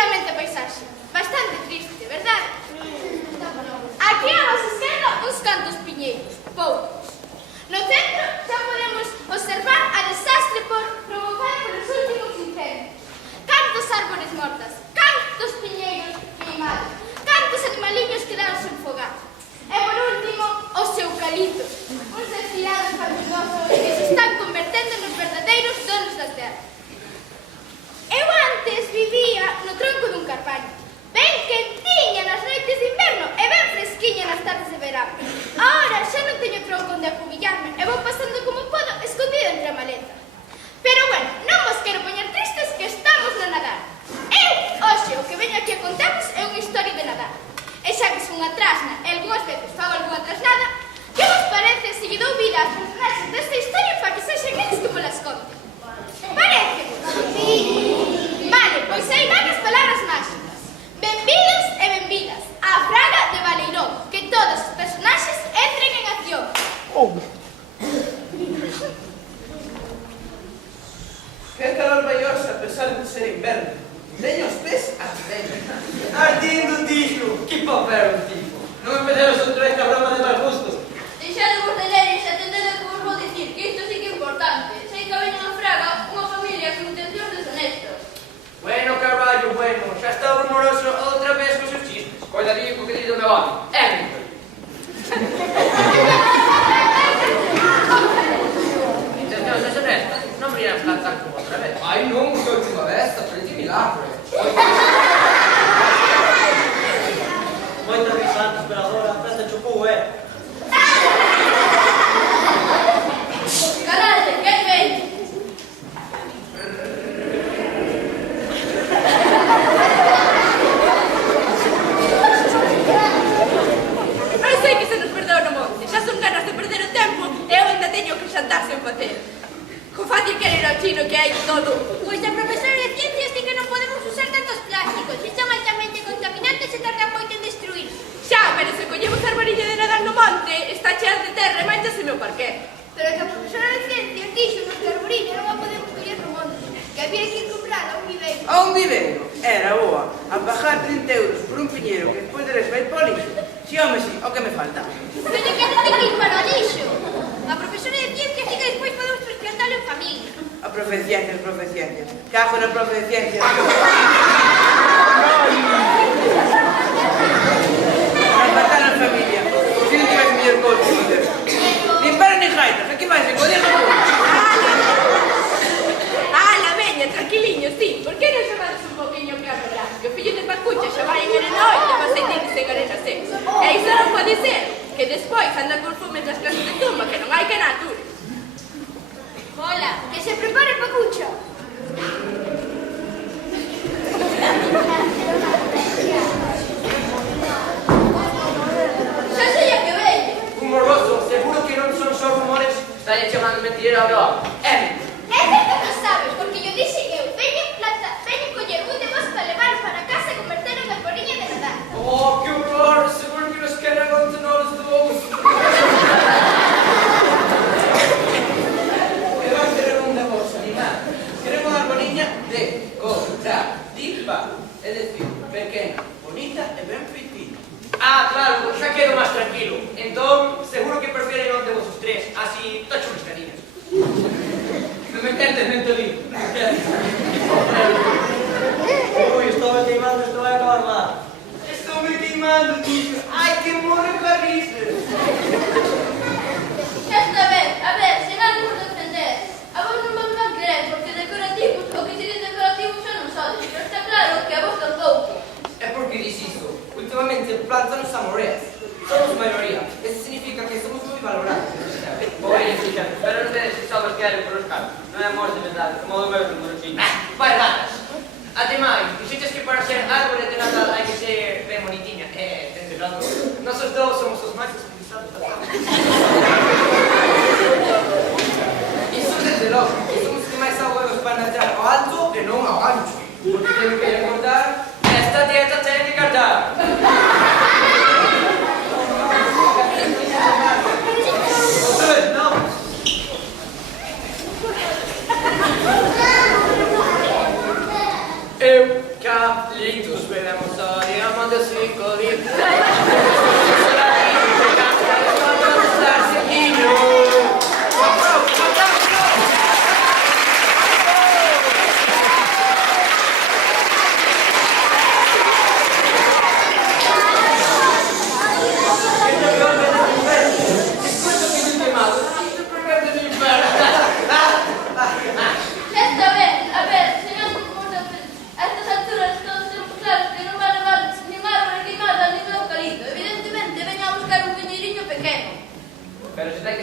lamenta a paisaxe. Bastante triste, verdade? Aquí a vosa esquerda uns cantos piñeiros, poucos. No centro xa podemos observar a desastre provocada polos últimos incendios. Cantos árbores mortas, cantos piñeiros queimados, cantos animaliños quedaron sen fogar. E por último, os eucaliptos, uns estirados fatigosos que se están convertendo nos verdadeiros donos da terra. Eu antes vivía no tronco dun carballo, ben quentiña nas noites de inverno e ben fresquiña nas tardes de verano. Ahora xa non teño tronco onde acubillarme e vou pasando como podo escondido entre a maleza. Pero bueno, non vos quero poñer tristes que estamos no Nadal. Eu, hoxe, o que veño aquí a contarvos é unha historia de Nadal. E xa que son unha trasna e algunhas veces fago algunha trasnada, que vos parece se lle dou vida aos personaxes desta historia para que sexan eles que me las conten? Parece? Sí. Vale, pois hai varias palabras máxicas. Benvidos e benvidas á Fraga de Baleirón. Que todos os personaxes entren en acción. Que calor maior a pesar de ser inverno. Teño os pés ardindo. Ardindo, dixo. Que papel, tipo. Non empecemos outra vez a broma de mal gusto. Deixadevos de ler e atendendo que vos vou dicir, que isto sí que é importante. Sei que veño a Fraga unha familia con intencións deshonestas. Bueno, Carballo, bueno. Xa está rumoroso outra vez cos seus chismes. Coidadillo co que diz do meu home. Hamilton. Intencións deshonestas? Non virían cantar como outra vez. Ai non, que a última vez, aprendi milagre. Moitas risantes, pero agora a festa chocou, Calade, que ven? Ai, sei que se nos perdeu no monte. Xa son ganas de perder o tempo e eu ainda teño que xantar sen facer. Co fácil que era o chino que hai todo. Pois a profesora de ciencias di que non podemos usar tantos plásticos, que son altamente contaminantes e tardan moito en destruirse. Xa, pero se collemos a arbolilla de Nadal no monte, está chea de terra e manchase meu parqué. Pero que a profesora de ciencias dixo que a arborilla non a podemos coller no monte, que había que comprarla a un viveiro. A un viveiro? Era boa. A pagar 30 euros por un piñeiro que despois de vai po lixo. Si, home, si, o que me falta. Pero que non ten que ir para o lixo. A profesora de ciencias di que despois podemos transplantalo en familia. A profe de ciencias. Cajo na profe de ciencias. Transplantalo en familia. Por si non tivese mellor cousa que facer. Nin para nin gaitas. Aquí vai se poder no cousa. La veña, tranquiliño, sí. Por que non chamades un poquinho que a verdad? Que o fillo de Pacucha xa vai en arena hoy e vas a ir sen arena sexo. E iso non pode ser, que despois anda con fumes nas clases de tumba, que non hai que nature. Hola, que se prepare Pacucha. Xa sei a que veñe. Un morboso, seguro que non son só rumores. Está chamando mentira ao meu home. Hamilton. É certo que sabes, porque yo dixen eu. Veño coller un de vos para levar para casa e convertelo en arbolilla de Nadal. Oh, que horror! Seguro que nos quedan contener os dous. Que vai ser un de vos, animal. Queremos unha arbolilla decorativa. É dicir, pequena, bonita e ben feitina. Ah, claro, xa quedo máis tranquilo. Entón, seguro que prefieren un de vos os tres. Así, tacho mis cariños. Non me entes, mentolín. Ui, estou me queimando, isto vai acabar mal. Estou me queimando, tío. Ai, que morre para risas. Xa está ben, a ver, se non vos defender. A vos non vos van creer, porque decorativos, o que sería decorativos xa non sodes, pero está claro que a vos tampouco. É porque dis isto. Últimamente plantan os amoreas. Somos maioría. Eso significa que somos moi valorados. Oye, fíjate, pero non tedes só os que hai por os campos. Non é amor de verdade, como do meu rumorcín. Vai, ratas. Ademais, dixeches que para ser árbore de Nadal hai que ser ben bonitiña. Tens razón. Nosos dous somos os máis especializados da fama. Iso desde logo. Somos os que máis abuelos para nadar ao alto e non ao ancho. Porque tenho que recordar, esta dieta ten que cartar. Eu, Calín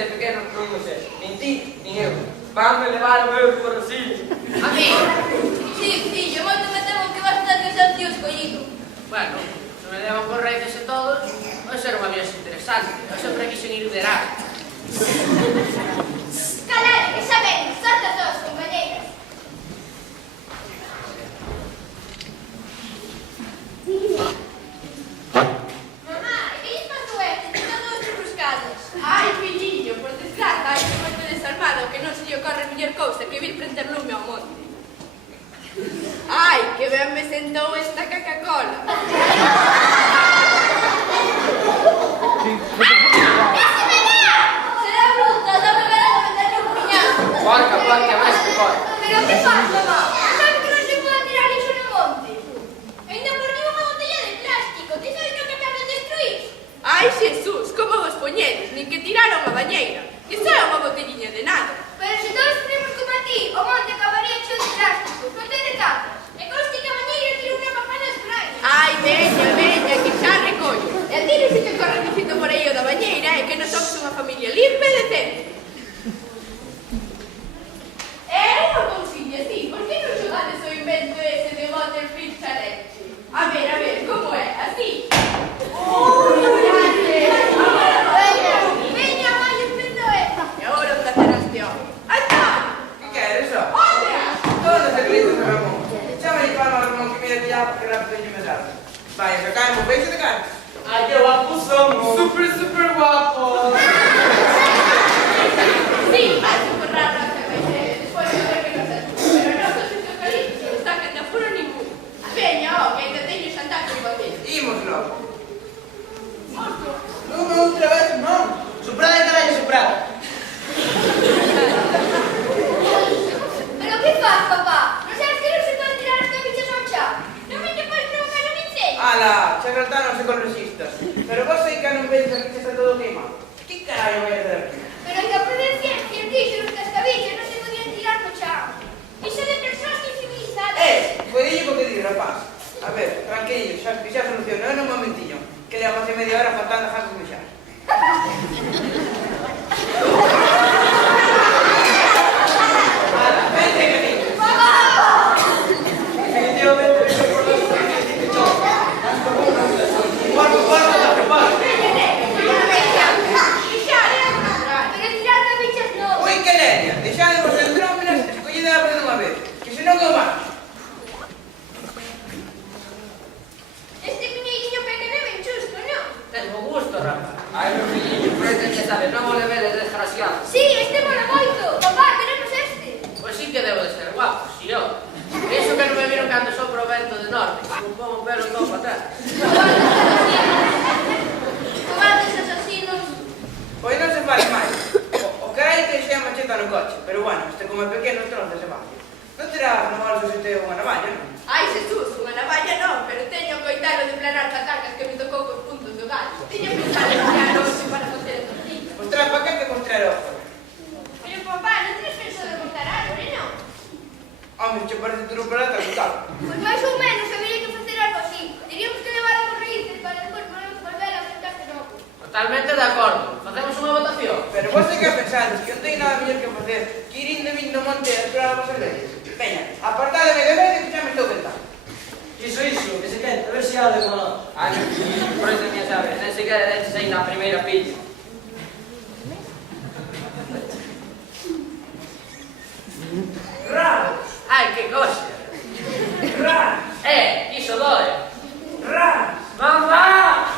desde pequeno non o sei. Nin ti, nin eu. Vanme levar o meu coracinho. A mí? Sí, fillo, moito me temo que vas ter que ser tío escollido. Bueno, se me levan por raíces e todos, vai ser unha viaxe interesante. Eu sempre quixen ir de Erasmus. Calade, que sabemos, salta todos, compañeiros. Mamá, e que lles pasou este? Están todos churruscados. Ai, filliño, por desgraza, hai un moito desarmado que non se lle ocorre mellor cousa que vir prender lume ao monte. Ai, que ben me sentou esta Coca-Cola. Será bruta, dame ganas de meterle un puñado. Porca, porca, máis que porca. Pero que faz, mamá? Sabe que non se pode tirar iso no monte? Ainda por riba unha botella de plástico. Ti sabes que é capaz de destruir? Ai, Xesús, como vos poñedes? Nin que tiraron a bañeira. Iso é unha botelliña de nada. Pero se todos tenemos como a ti, o monte acabaría cheo de plástico. Non te decatas. E conste que a bañeira tira unha papana extraña. Ai, veña, veña, que xa recollo. E a ti non se te corre dicito por aí o da bañeira e que non somos unha familia limpa e decente. E unha cousiña, sí, por que non xogades o invento ese de Butterfield Challenge? A ver, como é? Así. Veña, vai, invento esta. E agora onde terás de home? Antón! Que queres, ó? Onde? Todos os secretos de Ramón. Chama de palma a Ramón que mira que ya porque rápido yo me salgo. Vaya, sacamos, veis de cara. Ay, qué guapos somos. Super, super guapo. Sí, vai superrar a cervexa despois de ver que nos haces. Pero non son os eucaliptos, non está que te apuro ningún. Veña, ó, que ainda teño xantar con botella. Imos logo. Non, outra vez, non. Soprada e carallo, soprada. Pero que faz, papá? Non sabes que non se pode tirar as cabichas ao chan? Non me te podes provocar un incendio? Ala, xa trataronse con resistas. Pero vos sei que non vedes aquí que está todo queimado. Que carallo vai a hacer aquí? Pero que a prudencia dixo que as cabichas non se podían tirar no chan. Iso de persoas incivilizadas. Foi dillo que di, rapaz. A ver, tranquilo, xa solucionou en un momentiño. Que le hace media hora faltando a saco de xa. Ala, vente que aquí. Definitivamente, vengo por los servicios que chocan. Guarda, rapaz. Pero tirar cabichas non. Ui, que leña, deixademos en tróminas, escollida a por dunha vez. Que senón que va. Este piñeiriño pequeno é ben chusco, non? Ten bo gusto, rapaz. Ai, meu filliño, por este xa sabes, non o levedes desgraciado. Sí, este mola moito. Papá, queremos este. Pois sí que debo de ser guapo, si yo. Iso que non me viron cando sopro o vento de norte, que me pongo o pelo todo para atrás. Cobardes asasinos. Pois non se fale máis. O que hai que xe a macheta no coche, pero bueno, este como é pequeno trozo se va. Non terá no bolso se te unha navalla, non? Ai, Xesús, unha navalla non, pero teño o coitado de planar patacas que me tocou cos puntos do gallo. Teño pensado en planar hoxe para facer a tortilla. Mostrar pa que mostrar o. Pero papá, non tens pensado en montar árbore, non? Home, che parece turo para atrás, tal. Pois máis ou menos habería que facer algo así. Teríamos que levar a por raíces para despois volver a plantarse novo. Totalmente de acordo. Facemos unha votación. Pero vos sei que pensades que non teño nada mellor que facer que ir indo vindo ao monte a esperar a vosas leyes. Veña, apartádeme de vez que xa me estou quentando. Iso, que se quente, a ver se há de como nós. Ai, meu filliño, por este xa sabes, nen sequera deches aí na primeira pilla. Ra, Ai, que coxa. ra, Iso doe. ra. Mamá!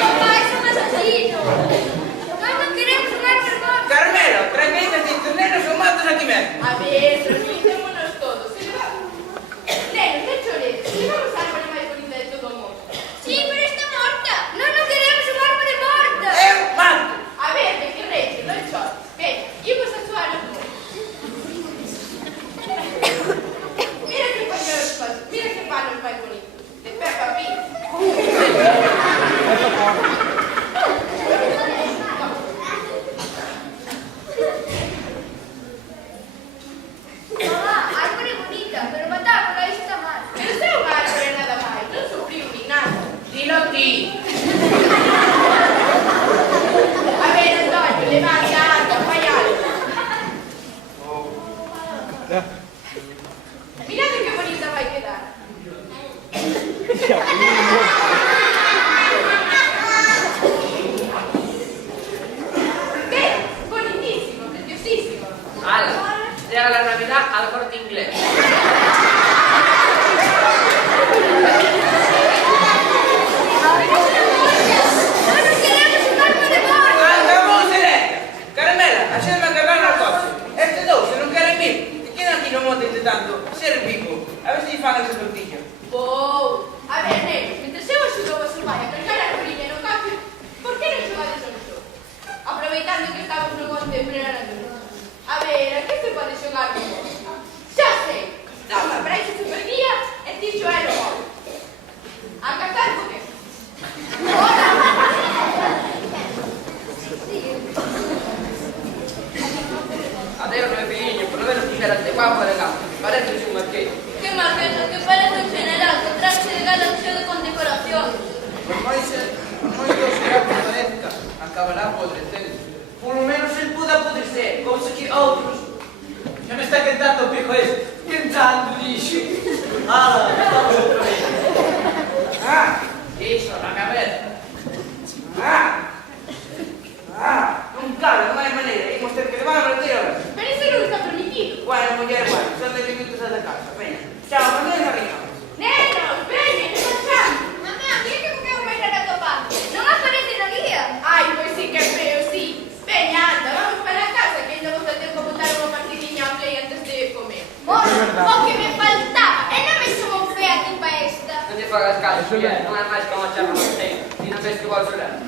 Papá, é un asesino. Nós non queremos un árbore morto. Carmelo, tranquiliza estes nenos ou matos aquí mesmo. A ver, tranquilicémonos todos. Neno, que choredes? Que vamos a aquí. A ver, Antonio, levanta, anda, fai algo. Mirad que bonita vai quedar. Ven, bonitísimo, preciosísimo. Ala, llega la Navidad al Corte Inglés. Andamos selecta. Caramela, axédame a cargar no coche. Este dous, se non queren vir, que quedan aquí no monte de tanto ser vivo. A ver se lle fan esa tortilla. Vou. A ver, nenos, mentre eu axudo a vosso pai a cargar a coriña no coche, por que non xogades ao xogo? Aproveitando que estamos no monte en plena natura. A ver, a que se pode xogar no monte? Xa sei. Toma, para iso superguía e ti xogar no monte. A cazar co que? Adeo, no é filliño, por lo menos quixérate guapo de campo. Pareces un marqueiro. Que marqueso, que parece un general con traxe de gala cheo de condecoración. Por máis que a parezca, acabará podrecendo. Por lo menos el puda ser, cousa que outros. Ya me está quentando o pico este. Quentando, lixo. Ala, estamos outra vez. Iso, na cabeza. Non cabe, non hai maneira. Imos ter que levar a bater. Pero iso non está permitido. Bueno, muller, bueno, son de limitos a da casa. Veña. Chao, mañana arribamos. Nenos, veñen, que marchamos. Mamá, mira que porque vai ir a topar. Non aparece na guía. Ai, pois sí que é feo, sí. Veña, anda, vamos para a casa, que ainda vos dá tempo a botar unha partidinha a play antes de comer. O que me faltaba. E non me somos fea tipo esta. Non te fagas caso, muller, non é máis que unha charla no teito. E non ves que vou xorar.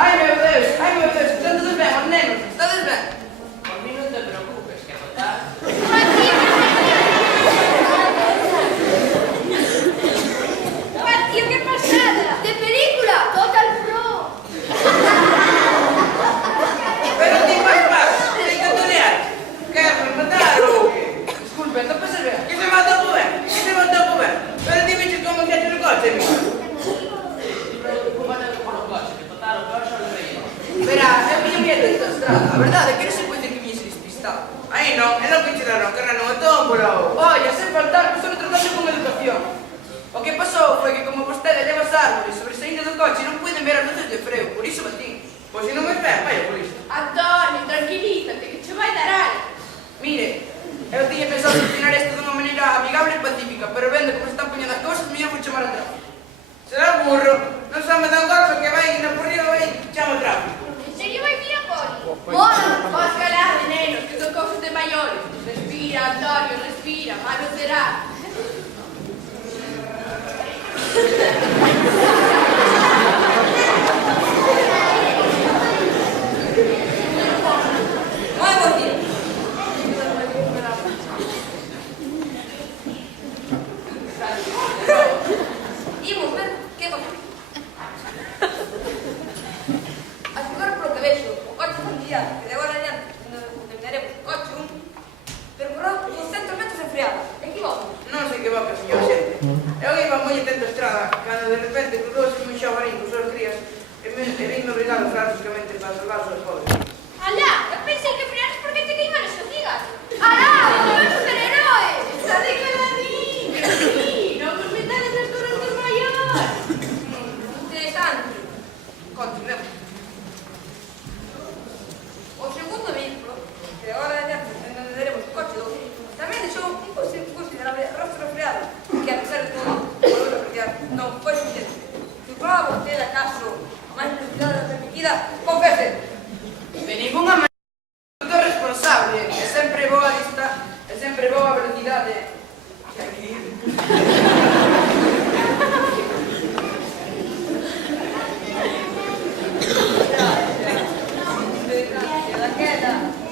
Ai meu Deus, están todos ben, os nenos, estades ben? Por mí non te preocupes, que botar. Tío, qué pasada. De película. Total Pro. Pero ti máis vas, ten que tolear. Queres matar ou que? Disculpen, non pasa ben. Que se matou por ben, que se matou por ben. Pero ti me dices como que hai no coche, mi. Verá, eu viña dentro da estrada. A verdade é que non se pode que viñese despistado. Aí non, é lo que che daron, que non a tómbola ou... Oia, sen faltar, que só non tratase con educación. O que pasou foi que como vostede leva as árboles sobresaindo do coche non puiden ver as luces de freo, por iso batín. Pois se non me ven, vai por isto. Antonio, tranquilízate, que che vai dar algo. Mire, eu tiña pensado solucionar isto dunha maneira amigable e pacífica, pero vendo como se están poñendo as cousas, mellor vou chamar a tráfico. Será burro, non só me dá un golpe que vai na porrida vai chama a tráfico. En serio vai vir a poli? Vos calade, nenos, que son cousas de maiores. Respira, Antonio, respira, malo será. Imos ver que vai. A xogar polo que vexo, o coche familiar, que de agora adiante terminaremos o coche pero correu 200 metros enfriado. Equivoco. Non se equivoca, señor xente. Eu iba moi atento a estrada, cando de repente cruzouse un xabarín con suas crías e vime obrigado drásticamente para salvar os seus pobres. Alá, eu pensei que frearas porque te queimaron as amigas. Alá, como un superhéroe. Está de caladinho, sí, non vos metades nas cousas dos maiores. Interesante. Continuemos. O segundo vehículo, que agora adiante entenderemos o coche 2, tamén deixou un considerable rostro freado, que a pesar de todo, volveu a apreciar, non foi suficiente. Circulaba vostede acaso máis velocidade da permitida, confese. De ninguna maneira responsable, é sempre boa vista, é sempre boa velocidade. Que hai que ir.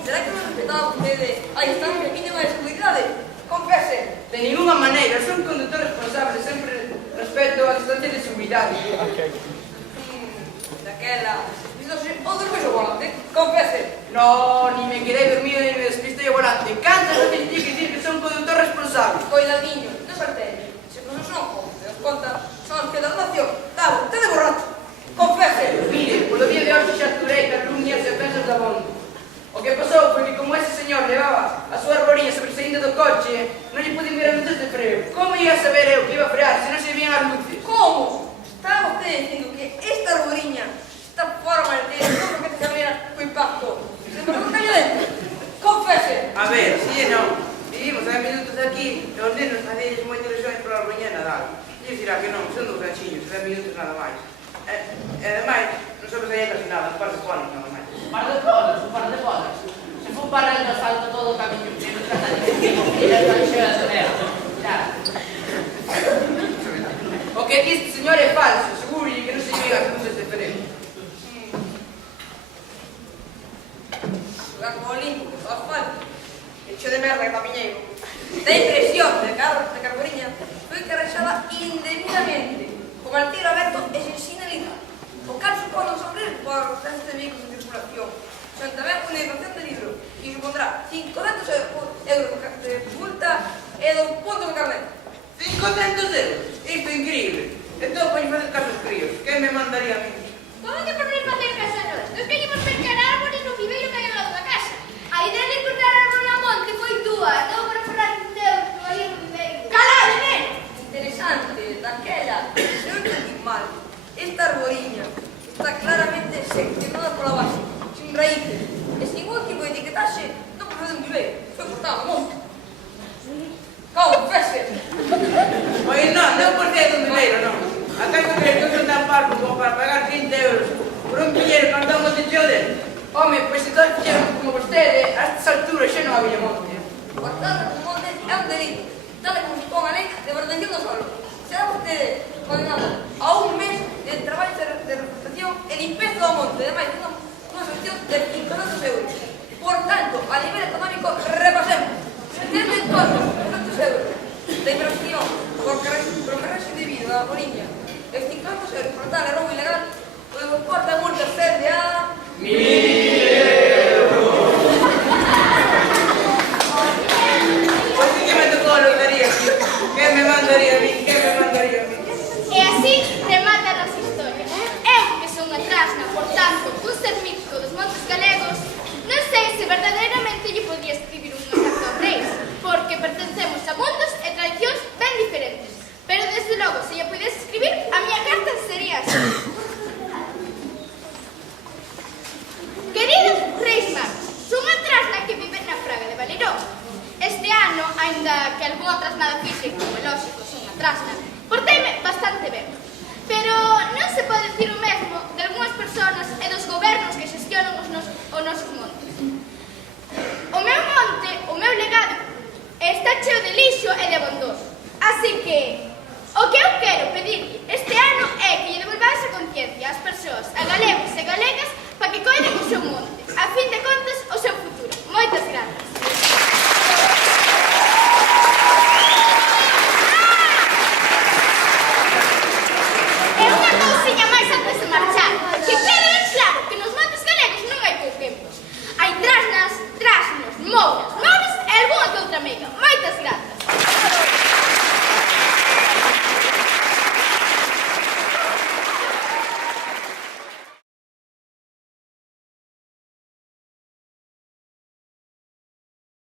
Será que non respetaba vostede a distancia mínima de seguridade? De ninguna maneira, son conductor responsable, sempre respecto a distancia de seguridade. Daquela, despistouse o dormir o volante, confese. No, ni me quedé dormido ni me despistei o volante. Cantas veces lle que dicir que son conductor responsable? Coidadiño, non sartelle. Se non son como te das conta, son que da nación. Dado, te de borracho. Confese. Mire, polo día de hoxe xa aturei calumnias e ofensas da bondo. O que pasou foi que como ese señor levaba a súa arborinha sobresaínda do coche, non lle pude mirar antes de freo. Como ia saber eu que iba a frear se non se vían as luces? Como? Está usted dicindo que esta arboriña, esta forma de todo que te camina co impacto, se me un caño dentro. Confese. A ver, si e non. Vivimos 10 minutos aquí e os nenos facelles moito ilusións pola arborinha de Nadal. Dios dirá que non, son 2 gachiños, 10 minutos nada máis. E ademais, non sobresaía casi nada, un par de polas nada máis. Un par de polas. Se fue un parrendo asfalto todo o camiño, que non trata de que e está chea de merda. Claro. O que diste, señor, é falso. Seguro que non se llega as luces de freo. Lugar como limpo, o asfalto, hecho de merda que tapiñeiro. Da impresión de carboriña foi que arrexaba indebidamente, con el tiro aberto e sin sinalidade. O cal supón non sofrer por test de vehículos en circulación. Son tamén unha infracción de libro e supondrá 500 euros de multa e 2 puntos de carnet. 500 euros? Isto é increíble. Entón, pois facer caso aos críos. Quen me mandaría a mí? Como que por non facer caso a nós? Nos queríamos pescar árbores no viveiro que hai ao lado da casa. A idea de cortar árbore a monte foi túa. Deu para forrar 20 euros que valía no viveiro. ¡Calade, neno! Interesante, daquela, se non entendí mal, esta arboriña está claramente seccionada pola base, sin raíces, e sin ningún tipo de etiquetaxe, non procede un viveiro, foi cortado no monte. Confese! Pois non, non por ser un viveiro, non. Até que crees que son tan parco como para pagar 20 euros por un piñeiro que anda un monte cheo dentro. Home, pois se todos fixeron como vostede, a estas alturas xa non había monte. Cortar no monte é un delito, tal como supón a lei de protección do solo. Será vostede condenado a un mes de traballo de reforestación e limpeza do monte, ademais de unha sanción de 500 euros. Por tanto, a nivel económico, repasemos. 74 euros de infracción por carreras indebido da arboriña e 500 euros por tal roubo ilegal, o porta a multa ascende a... 1000 euros. Pois que me tocou a lotería, tío. Quen me mandaría a mí? Quen me mandaría a mí? E así remata a nosa historia. Eu, que son unha trasna, por tanto, un ser mítico dos montes galegos, non sei se verdadeiramente lle podría escribir unha carta aos reis, porque pertencemos a mundos e tradicións ben diferentes. Pero, desde logo, se lle pudese escribir, a miña carta sería así. Queridos Reis Magos, son unha trasna que vive na Fraga de Valerón. Este ano, aínda que algunha trasnada fixe, como é lógico, son unha trasna, porteime bastante ben. Pero non se pode dicir o mesmo de algunhas persoas e dos gobernos que xestionan os nosos montes. O meu monte, o meu legado, está cheo de lixo e de abondoso. Así que,